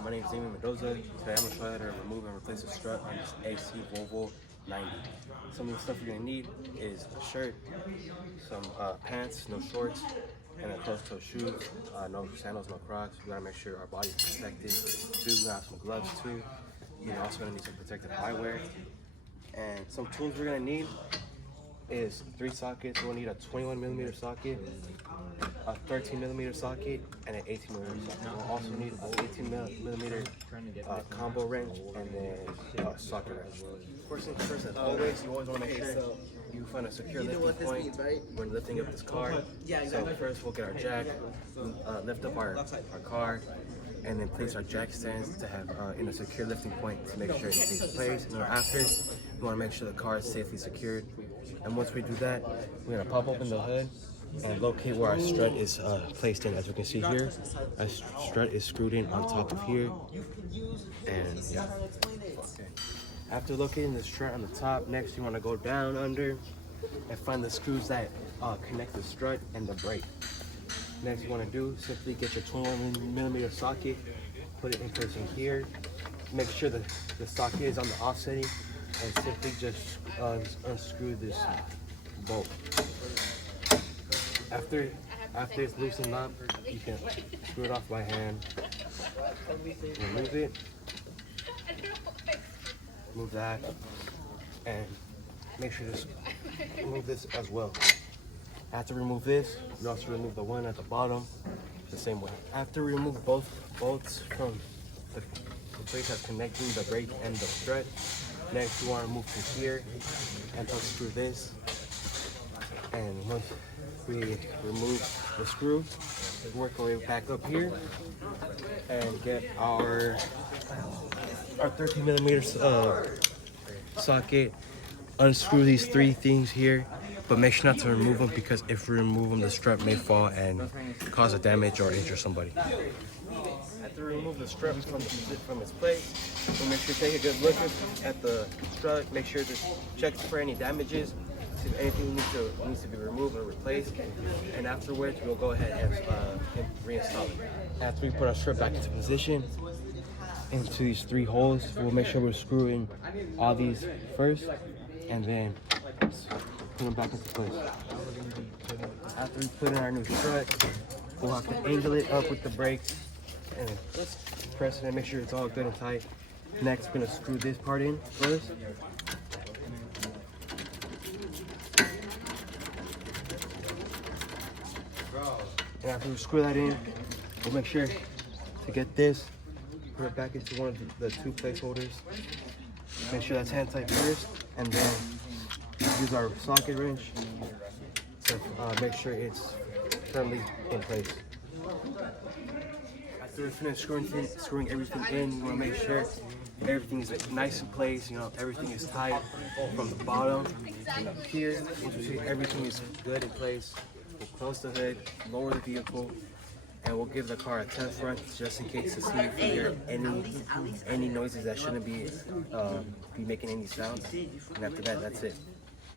My name is Damien Mendoza. Today I'm going to show you how to remove and replace a strut on this AC Volvo 90. Some of the stuff you're going to need is a shirt, some pants, no shorts, and then closed-toe shoes. No sandals, no Crocs. We got to make sure our body's protected. We're going to have some gloves too. You're also going to need some protective eyewear. And some tools we're going to need is 3 sockets. We'll need a 21mm socket, a 13mm socket, and an 18mm socket. We'll also need an 18mm combo wrench, and then a socket wrench. First things first, as always, you always want to make sure you find a secure lifting point when lifting up this car. So first we'll get our jack, lift up our car, and then place our jack stands to have in a secure lifting point to make sure it stays in place. And then after, you want to make sure the car is safely secured. And once we do that, we're going to pop open the hood and locate where our strut is placed in. As you can see here, our strut is screwed in on top of here. And yeah. After locating the strut on the top, next you want to go down under and find the screws that connect the strut and the brake. Next you want to do, simply get your 21mm socket, put it in place in here. Make sure the socket is on the offsetting, and simply just unscrew this bolt. After it's loosened up, you can screw it off by hand. Remove it. Move that, and make sure to remove this as well. After remove this, you also remove the one at the bottom the same way. After we remove both bolts from the plate that's connecting the brake and the strut, next you want to move to here and unscrew this. And once we remove the screw, work our way back up here and get our 13mm socket. Unscrew these 3 things here, but make sure not to remove them, because if we remove them, the strut may fall and cause a damage or injure somebody. After we remove the strut from its place, we'll make sure to take a good look at the strut. Make sure to check for any damages. If anything needs to be removed or replaced, and afterwards we'll go ahead and reinstall it. After we put our strut back into position, into these 3 holes, we'll make sure we're screwing all these first, and then put them back into place. After we put in our new strut, we'll have to angle it up with the brakes and press it and make sure it's all good and tight. Next, we're gonna screw this part in first. And after we screw that in, we'll make sure to get this, put it back into one of the 2 placeholders. Make sure that's hand tight first, and then use our socket wrench to make sure it's firmly in place. After we finish screwing everything in, you want to make sure everything is nice in place. You know, everything is tight from the bottom and up here. Once you see everything is good in place, we'll close the hood, lower the vehicle, and we'll give the car a test run just in case to see if we hear any noises that shouldn't be making any sounds. And after that, that's it.